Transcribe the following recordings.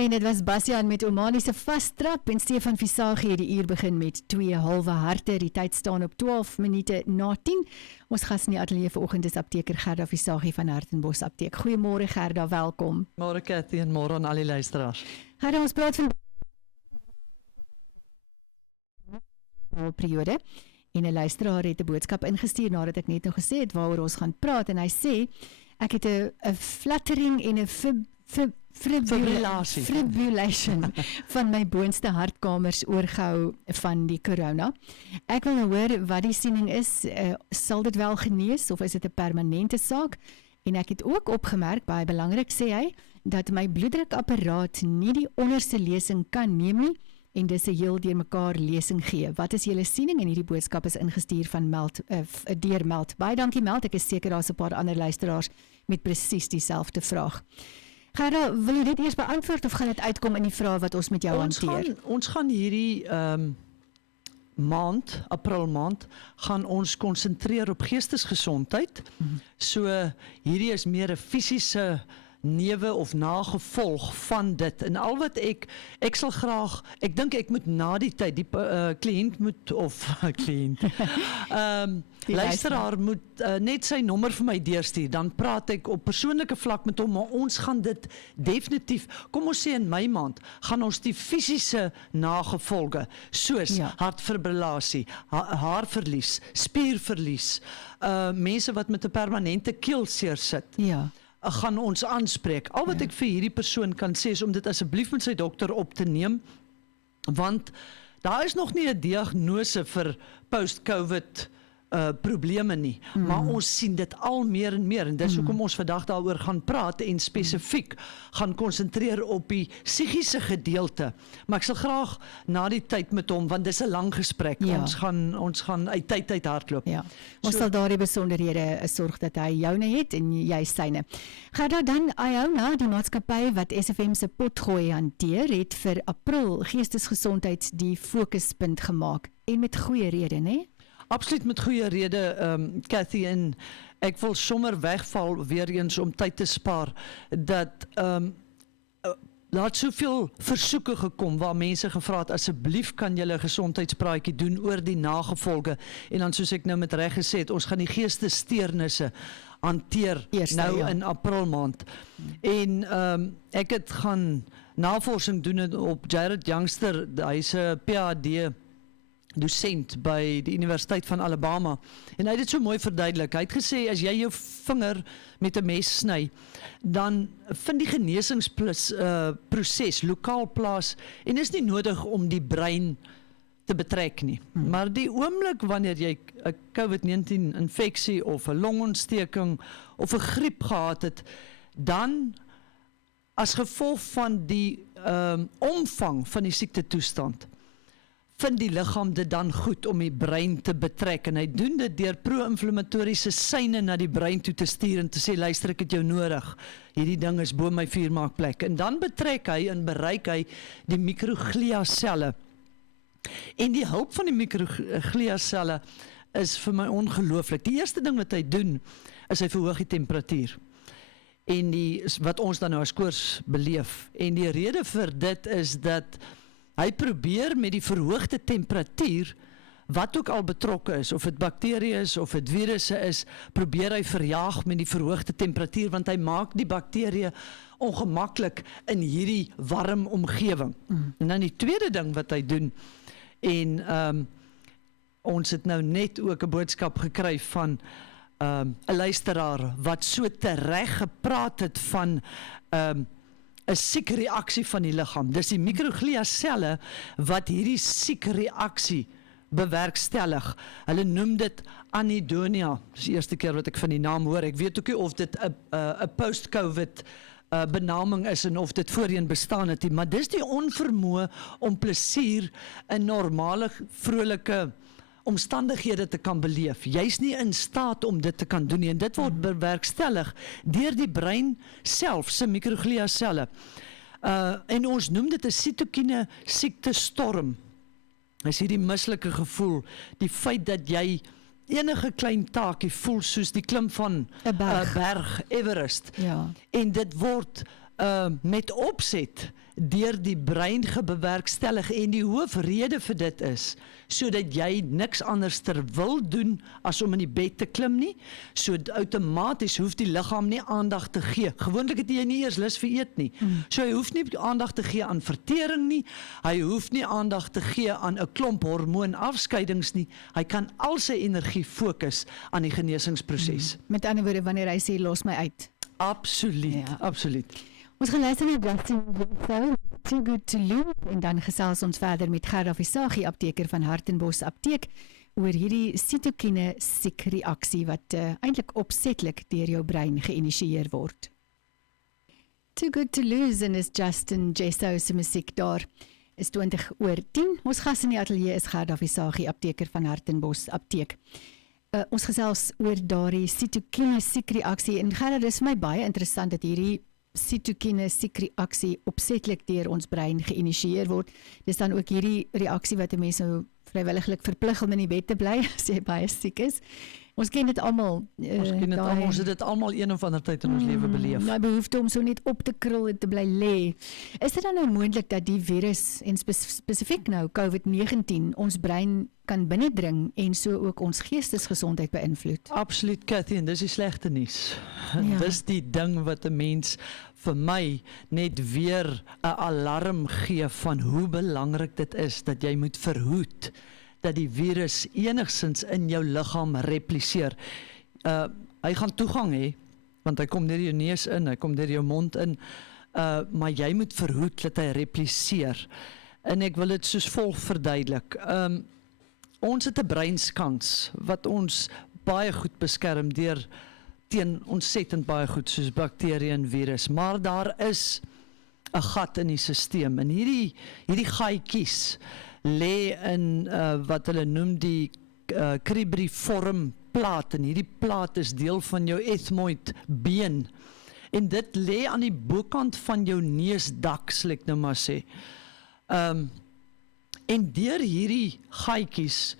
En dit was Bastiaan met Omani se vastrap en Stefan Visagie die uur begin met 2 halwe harte. Die tyd staan op 12 minute na 10. Ons gas in die ateljee vanoggend is apteker Gerda Visagie van Hartenbos Apteek. Goeiemôre Gerda, welkom. Môre Cathy en môre aan al die luisteraars. Gerda, ons praat van periode en 'n luisteraar het 'n boodskap ingestuur nadat ek net nou gesê het waaroor ons gaan praat en hy sê ek het 'n fluttering en 'n fibrillation van my boonste hartkamers oorgehou van die corona. Ek wil nou hoor wat die siening is. Sal dit wel genees of is dit 'n permanente saak? En ek het ook opgemerk, baie belangrik sê hy, dat my bloeddrukapparaat nie die onderste lesing kan neem nie en dis 'n heel deurmekaar lesing gee. Wat is julle siening? En hierdie boodskap is ingestuur van deur Meld. Baie dankie Meld, ek is seker daar's 'n paar ander luisteraars met presies dieselfde vraag. Gerda, wil jy dit eers beantwoord of gaan dit uitkom in die vrae wat ons met jou hanteer? Ons gaan hierdie maand, April maand, gaan ons konsentreer op geestesgesondheid. So hierdie is meer 'n fisiese newe of nagevolg van dit. En al wat ek sal graag, ek dink ek moet na die tyd, die kliënt moet, of kliënt, luisteraar moet net sy nommer vir my deurstuur, dan praat ek op persoonlike vlak met hom, maar ons gaan dit definitief, kom ons sê in my maand, gaan ons die fisiese nagevolge, soos hartfibrillasie, haarverlies, spierverlies, mense wat met 'n permanente keelseer sit, gaan ons aanspreek. Al wat ek vir hierdie persoon kan sê is om dit asseblief met sy dokter op te neem, want daar is nog nie 'n diagnose vir post-COVID probleme nie, maar ons sien dit al meer en meer en dis hoekom ons vandag daaroor gaan praat en spesifiek gaan konsentreer op die psigiese gedeelte. Maar ek sal graag na die tyd met hom, want dis 'n lang gesprek. Ons gaan uit tyd uit hardloop. Ons sal daardie besonderhede sorg dat hy joune het en jy syne. Gerda, dan Iona, die maatskappy wat SFM se potgooi hanteer, het vir April geestesgesondheid die fokuspunt gemaak en met goeie rede, né? Absoluut met goeie rede, Cathy, en ek wil sommer wegval weer eens om tyd te spaar, dat daar het soveel versoeke gekom waar mense gevra het, asseblief kan julle 'n gesondheidspraatjie doen oor die nagevolge, en dan soos ek nou met reg gesê het, ons gaan die geestessteurnisse hanteer in April maand. En ek het gaan navorsing doen op Jared Youngster, hy's 'n PhD dosent by die Universiteit van Alabama, en hy het dit so mooi verduidelik. Hy het gesê, as jy jou vinger met 'n mes sny, dan vind die genesingsproses lokaal plaas, en is nie nodig om die brein te betrek nie. Maar die oomblik wanneer jy 'n COVID-19 infeksie of 'n longontsteking of 'n griep gehad het, dan as gevolg van die omvang van die siektetoestand, vind die liggaam dit dan goed om die brein te betrek, en hy doen dit deur pro-inflammatoriese seine na die brein toe te stuur en te sê, luister, ek het jou nodig, hierdie ding is bo my vuurmaakplek, en dan betrek hy en bereik hy die microglia selle, en die hulp van die microglia selle is vir my ongelooflik. Die eerste ding wat hy doen, is hy verhoog die temperatuur, en wat ons dan nou as koors beleef, en die rede vir dit is dat hy probeer met die verhoogde temperatuur, wat ook al betrokke is, of het bakterieë is, of het virusse is, probeer hy verjaag met die verhoogde temperatuur, want hy maak die bakterieë ongemaklik in hierdie warm omgewing. En dan die tweede ding wat hy doen, en ons het nou net ook 'n boodskap gekry van 'n luisteraar, wat so tereg gepraat het van 'n siekreaksie van die liggaam. Dis die microglia selle wat hierdie siekreaksie bewerkstellig. Hulle noem dit anhedonia. Dis die eerste keer wat ek van die naam hoor. Ek weet ook nie of dit 'n post-COVID benaming is en of dit voorheen bestaan het nie, maar dis die onvermoë om plesier in normale, vrolike omstandighede te kan beleef. Jy's nie in staat om dit te kan doen nie, en dit word bewerkstellig deur die brein self se microglia selle. En ons noem dit 'n sitokine siektestorm. Is hierdie mislike gevoel, die feit dat jy enige klein taakie voel soos die klim van 'n berg Everest. En dit word met opset deur die brein gebewerkstellig en die hoofrede vir dit is, sodat jy niks anders ter wil doen as om in die bed te klim nie, so outomaties hoef die liggaam nie aandag te gee. Gewoonlik het jy nie eers lus vir eet nie, so hy hoef nie aandag te gee aan vertering nie, hy hoef nie aandag te gee aan 'n klomp hormoonafskeidings nie, hy kan al sy energie fokus aan die genesingsproses. Met ander woorde, wanneer hy sê, los my uit. Absoluut, Ja. absoluut. Ons gaan luister na Justin Jesso, Too Good to Lose, en dan gesels ons verder met Gerda Visagie, apteker van Hartenbos Apteek, oor hierdie sitokine siekreaksie wat eintlik opsetlik deur jou brein geïnisieer word. Too Good to Lose en is Justin Jesso se musiek daar. Is 20:10. Ons gas in die ateljee is Gerda Visagie, apteker van Hartenbos Apteek. Ons gesels oor daardie sitokine siekreaksie en Gerda, dis vir my baie interessant dat hierdie sitokine siekreaksie opsetlik deur ons brein geïnisieer word. Dis dan ook hierdie reaksie wat 'n mens nou vrywilliglik verplig om in die bed te bly as jy baie siek is. Ons ken dit almal. Ons ken dit almal, ons het dit almal een of ander tyd in ons lewe beleef. My behoefte om so net op te krul en te bly lê. Is dit dan nou moontlik dat die virus en spesifiek nou COVID-19 ons brein kan binnendring en so ook ons geestesgesondheid beïnvloed? Absoluut, Cathy, en dis die slegte nuus. Ja. Dis die ding wat 'n mens vir my net weer 'n alarm gee van hoe belangrik dit is dat jy moet verhoed dat die virus enigsins in jou liggaam repliseer. Hy gaan toegang hê, want hy kom deur jou neus in, hy kom deur jou mond in, maar jy moet verhoed dat hy repliseer. En ek wil dit soos volg verduidelik. Ons het 'n breinskans wat ons baie goed beskerm deur teen ontsettend baie goed soos bakterieë en virus, maar daar is 'n gat in die stelsel en hierdie gaatjies lê in wat hulle noem die cribriform plaat, en hierdie plaat is deel van jou ethmoid been en dit lê aan die bokant van jou neusdak, sal ek nou maar sê. En deur hierdie gaatjies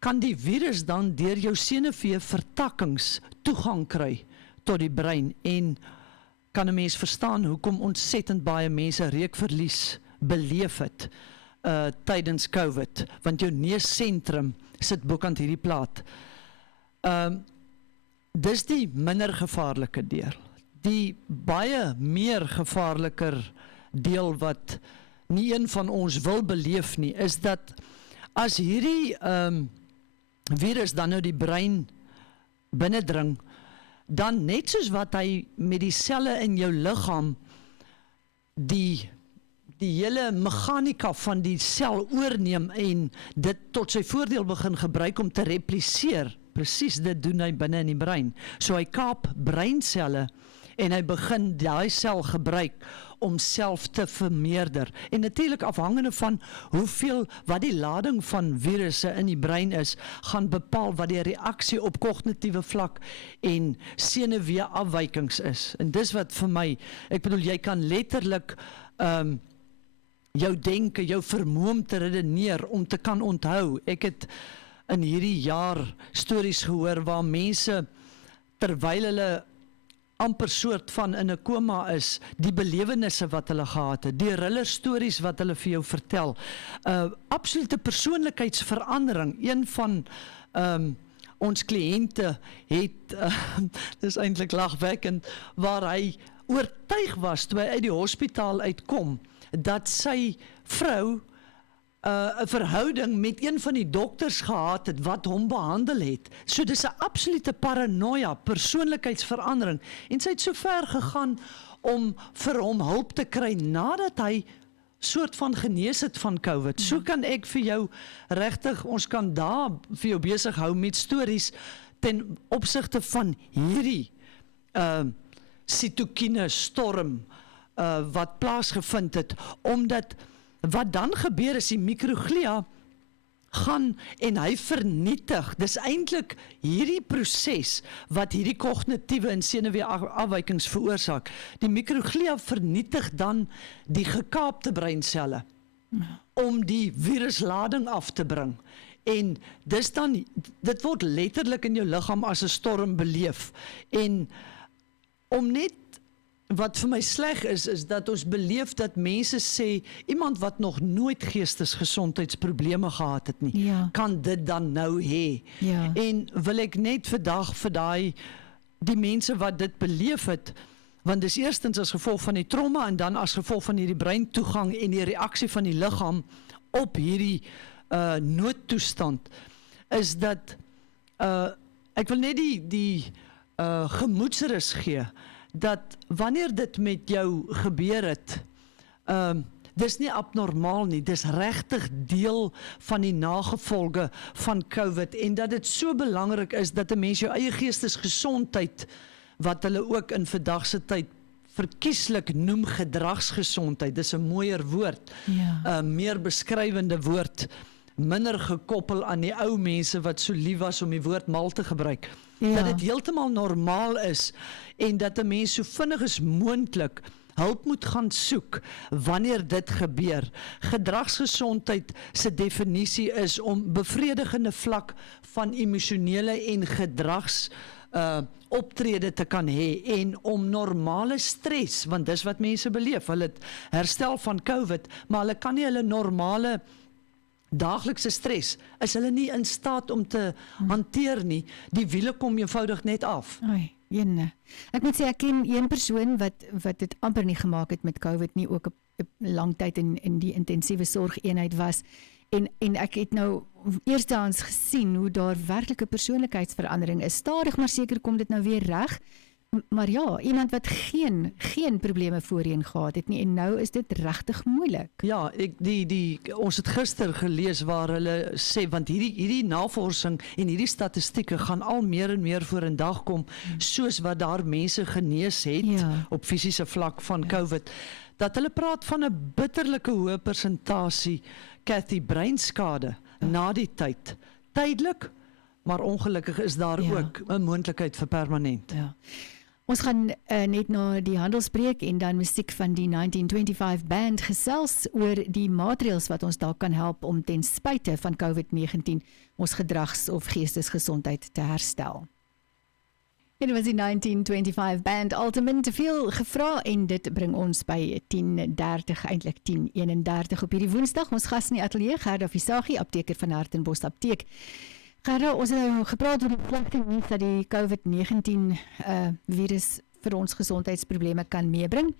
kan die virus dan deur jou senuwee-vertakkings toegang kry tot die brein en kan 'n mens verstaan hoekom ontsettend baie mense reukverlies beleef het tydens COVID, want jou neussentrum sit bokant hierdie plaat. Dis die minder gevaarlike deel. Die baie meer gevaarliker deel wat nie een van ons wil beleef nie, is dat as hierdie virus dan nou die brein binnendring, dan net soos wat hy met die selle in jou liggaam die hele meganika van die sel oorneem en dit tot sy voordeel begin gebruik om te repliseer. Presies dit doen hy binne in die brein. So hy kaap breinselle en hy begin daai sel gebruik om self te vermeerder. En natuurlik afhangende van wat die lading van virusse in die brein is, gaan bepaal wat die reaksie op kognitiewe vlak en senuweeafwykings is. En dis wat vir my, ek bedoel, jy kan letterlik jou denke, jou vermoë om te redeneer, om te kan onthou. Ek het in hierdie jaar stories gehoor waar mense, terwyl hulle amper soort van in 'n koma is, die belewennisse wat hulle gehad het, die thriller stories wat hulle vir jou vertel, absolute persoonlikheidsverandering. Een van ons kliënte het, dis eintlik lagwekkend, waar hy oortuig was toe hy uit die hospitaal uitkom, dat sy vrou 'n verhouding met een van die dokters gehad het wat hom behandel het. So dis 'n absolute paranoia, persoonlikheidsverandering. En sy het so ver gegaan om vir hom hulp te kry nadat hy soort van genees het van COVID. So kan ek vir jou regtig, ons kan daar vir jou besig hou met stories ten opsigte van hierdie sitokine storm wat plaasgevind het, omdat wat dan gebeur is die mikroglia gaan en hy vernietig. Dis eintlik hierdie proses wat hierdie kognitiewe en senuweeafwykings veroorsaak. Die mikroglia vernietig dan die gekaapte breinselle om die viruslading af te bring. En dit word letterlik in jou liggaam as 'n storm beleef. En om net wat vir my sleg is dat ons beleef dat mense sê, iemand wat nog nooit geestesgesondheidsprobleme gehad het nie, Ja. kan dit dan nou hê. Ja. En wil ek net vandag vir die mense wat dit beleef het, want dis eerstens as gevolg van die trauma en dan as gevolg van hierdie breintoegang en die reaksie van die liggaam op hierdie noodtoestand, is dat ek wil net die gemoedsrus gee, dat wanneer dit met jou gebeur het, dis nie abnormaal nie, dis regtig deel van die nagevolge van COVID, en dat dit so belangrik is dat 'n mens jou eie geestesgesondheid, wat hulle ook in vandag se tyd verkieslik noem gedragsgesondheid, dis 'n mooier woord, Ja. meer beskrywende woord, minder gekoppel aan die ou mense wat so lief was om die woord mal te gebruik, Ja. dat dit heeltemal normaal is, en dat 'n mens so vinnig as moontlik hulp moet gaan soek wanneer dit gebeur. Gedragsgesondheid se definisie is om bevredigende vlak van emosionele en gedrags optrede te kan hê, en om normale stres, want dis wat mense beleef, hulle het herstel van COVID, maar hulle kan nie hulle normale daaglikse stres, is hulle nie in staat om te hanteer nie, die wiele kom eenvoudig net af. Ai, jene. Ek moet sê, ek ken een persoon wat dit amper nie gemaak het met COVID nie, ook 'n lang tyd in die intensiewe sorgeenheid was, en ek het nou eerstehands gesien hoe daar werklik 'n persoonlikheidsverandering is. Stadig maar seker kom dit nou weer reg, maar ja, iemand wat geen probleme voorheen gehad het nie, en nou is dit regtig moeilik. Ja, ons het gister gelees waar hulle sê, want hierdie navorsing en hierdie statistieke gaan al meer en meer vorendag kom, soos wat daar mense genees het, Ja. op fisiese vlak van COVID, dat hulle praat van 'n bitterlike hoë persentasie, Cathy, breinskade na die tyd. Tydelik, maar ongelukkig is daar Ja. ook 'n moontlikheid vir permanent. Ja. Ons gaan net na die handelsbreek en dan musiek van die 1925 band gesels oor die maatreëls wat ons dalk kan help om ten spyte van COVID-19 ons gedrags- of geestesgesondheid te herstel. Dit was die 1925 band Ultimate, te veel gevra, en dit bring ons by 10:30, eintlik 10:31 op hierdie Woensdag. Ons gas in die ateljee, Gerda Visagie, apteker van Hartenbos Apteek. Gerda, ons het nou gepraat oor die slegte nuus dat die COVID-19 virus vir ons gesondheidsprobleme kan meebring.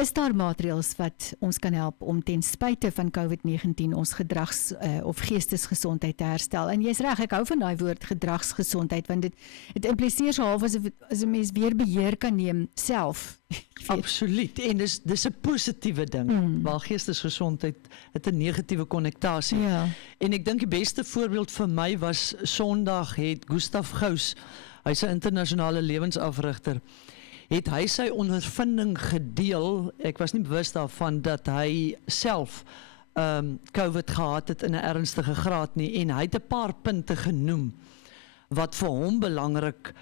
Is daar maatreëls wat ons kan help om ten spyte van COVID-19 ons gedrags- of geestesgesondheid te herstel? En jy's reg, ek hou van daai woord gedragsgesondheid, want dit impliseer so half as 'n mens weer beheer kan neem self. Absoluut, en dis 'n positiewe ding, waar geestesgesondheid het 'n negatiewe konnotasie. Ja. En ek dink die beste voorbeeld vir my was Sondag het Gustaf Gous, hy's 'n internasionale lewensafrigter, het hy sy ondervinding gedeel. Ek was nie bewus daarvan dat hy self COVID gehad het in 'n ernstige graad nie, en hy het 'n paar punte genoem wat vir hom belangrik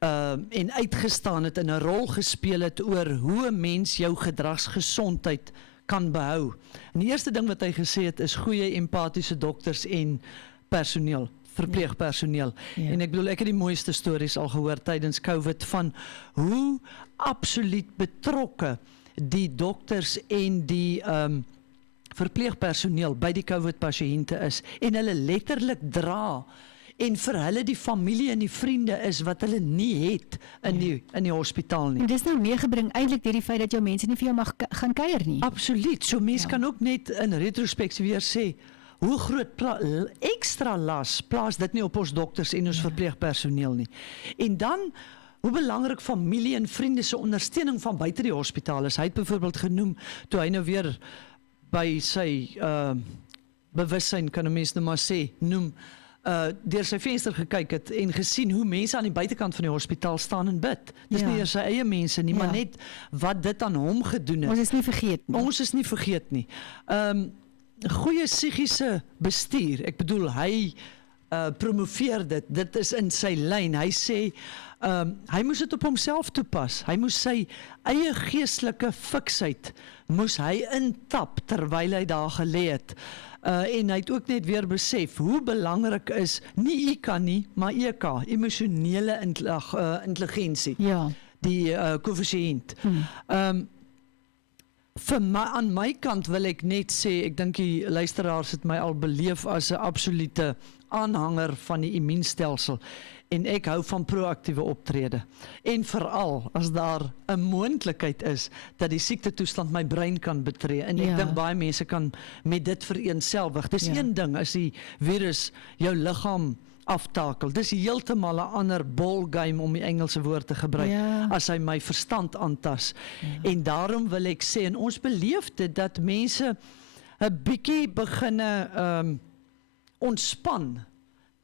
en uitgestaan het en 'n rol gespeel het oor hoe 'n mens jou gedragsgesondheid kan behou. En die eerste ding wat hy gesê het is goeie empatiese dokters en personeel, verpleegpersoneel. Ja. En ek bedoel, ek het die mooiste stories al gehoor tydens COVID van hoe absoluut betrokke die dokters en die verpleegpersoneel by die COVID-pasiënte is, en hulle letterlik dra, en vir hulle die familie en die vriende is wat hulle nie het in die hospitaal nie. En dis nou meegebring eintlik deur die feit dat jou mense nie vir jou mag gaan kuier nie. Absoluut, so mens kan ook net in retrospeksie weer sê, hoe groot ekstra las plaas dit nie op ons dokters en ons verpleegpersoneel nie. En dan, hoe belangrik familie en vriende se ondersteuning van buite die hospitaal is. Hy het byvoorbeeld genoem, toe hy nou weer by sy bewussyn, kan 'n mens nou maar sê, deur sy venster gekyk het en gesien hoe mense aan die buitekant van die hospitaal staan en bid. Dis nie eers sy eie mense nie, maar net wat dit aan hom gedoen het. Ons is nie vergeet nie. Ons is nie vergeet nie. Goeie psigiese bestuur, ek bedoel, hy promoveer dit is in sy lyn. Hy sê, hy moes dit op homself toepas. Hy moes sy eie geestelike fiksheid, moes hy intap terwyl hy daar gelê het. En hy het ook net weer besef hoe belangrik is nie IQ nie, maar EK, emosionele intelligensie. Ja. die koëffisiënt. Aan my kant wil ek net sê, ek dink die luisteraars het my al beleef as 'n absolute aanhanger van die immuunstelsel. En ek hou van proaktiewe optrede. En veral as daar 'n moontlikheid is dat die siektetoestand my brein kan betree. En ek dink baie mense kan met dit vereenselwig. Dis een ding as die virus jou liggaam aftakel. Dis heeltemal 'n ander ballgame om die Engelse woord te gebruik as hy my verstand aantas. En daarom wil ek sê, en ons beleef dit dat mense 'n bietjie beginne ontspan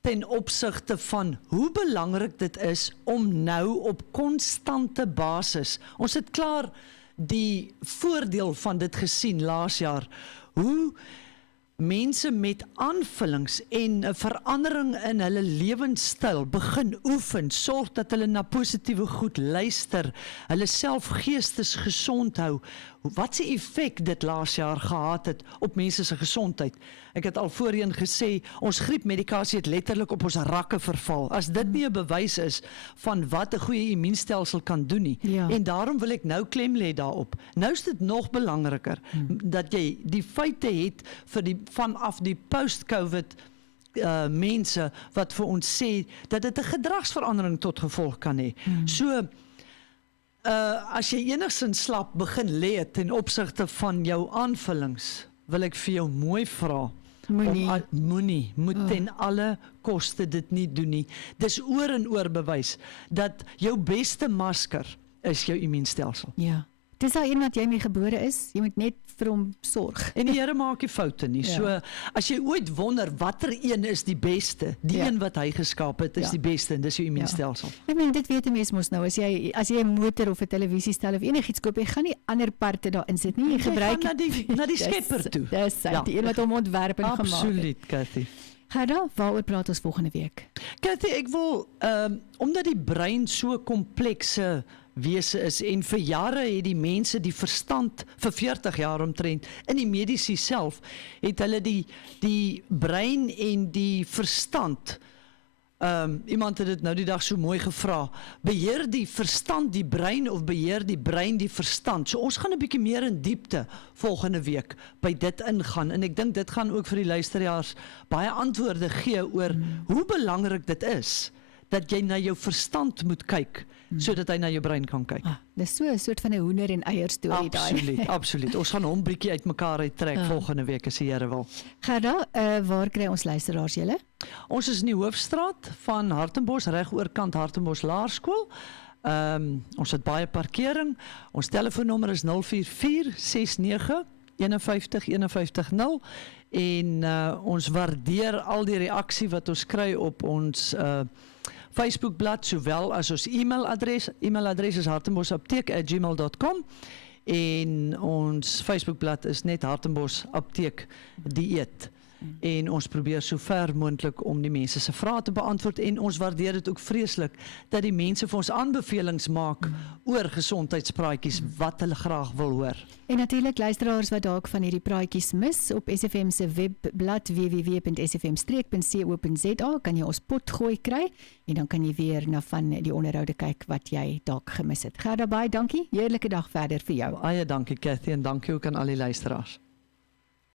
ten opsigte van hoe belangrik dit is om nou op konstante basis. Ons het klaar die voordeel van dit gesien laas jaar. Hoe mense met aanvullings en 'n verandering in hulle lewenstyl begin oefen, sorg dat hulle na positiewe goed luister, hulle self geestesgesond hou. Wat 'n effek dit laas jaar gehad het op mense se gesondheid. Ek het al voorheen gesê, ons griepmedikasie het letterlik op ons rakke verval. As dit nie 'n bewys is van wat 'n goeie immuunstelsel kan doen nie. En daarom wil ek nou klem lê daarop. Nou is dit nog belangriker dat jy die feite het vir vanaf die post-COVID mense wat vir ons sê dat dit 'n gedragsverandering tot gevolg kan hê. So as jy enigstens slap begin lê ten opsigte van jou aanvullings, wil ek vir jou mooi vra. Moet ten alle koste dit nie doen nie. Dis oor en oor bewys dat jou beste masker is jou immuunstelsel. Ja. Dis al een wat jy mee gebore is, jy moet net vir hom sorg. En die Here maak nie foute nie. So as jy ooit wonder watter een is die beste, die een wat hy geskaap het is die beste en dis jou immuunstelsel. Ek meen dit weet 'n mens mos nou, as jy 'n motor of 'n televisiestel of enigiets koop, jy gaan nie ander parte daarin sit nie. Jy gebruik na die skepper toe. Dis die een wat hom ontwerp en gemaak het. Absoluut, Cathy. Gerda, waaroor praat ons volgende week? Cathy, ek wil omdat die brein so komplekse wese is en vir jare het die mense die verstand vir 40 jaar omtrent in die mediese self het hulle die brein en die verstand iemand het dit nou die dag so mooi gevra, beheer die verstand die brein of beheer die brein die verstand? So ons gaan 'n bietjie meer in diepte volgende week by dit ingaan en ek dink dit gaan ook vir die luisteraars baie antwoorde gee oor hoe belangrik dit is dat jy na jou verstand moet kyk sodat hy na jou brein kan kyk. Dis so 'n soort van 'n hoender en eier storie daai. Absoluut. Ons gaan hom bietjie uitmekaar uittrek volgende week as die Here wil. Gerda, waar kry ons luisteraars julle? Ons is in die Hoofstraat van Hartenbos, reg oorkant Hartenbos Laerskool. Ons het baie parkering. Ons telefoonnommer is 044 69 51 510 en ons waardeer al die reaksie wat ons kry op ons Facebookblad sowel as ons e-mailadres. E-mailadres is hartenbosapteek@gmail.com en ons Facebookblad is net Hartenbos Apteek Dieet. En ons probeer so ver moontlik om die mense se vrae te beantwoord en ons waardeer dit ook vreeslik dat die mense vir ons aanbevelings maak oor gesondheidspraatjies wat hulle graag wil hoor. En natuurlik luisteraars wat dalk van hierdie praatjies mis op SFM se webblad www.sfm-streek.co.za kan jy ons pot gooi kry en dan kan jy weer na van die onderhoude kyk wat jy dalk gemis het. Gerda, baie dankie. Heerlike dag verder vir jou. Baie dankie Cathy en dankie ook aan al die luisteraars.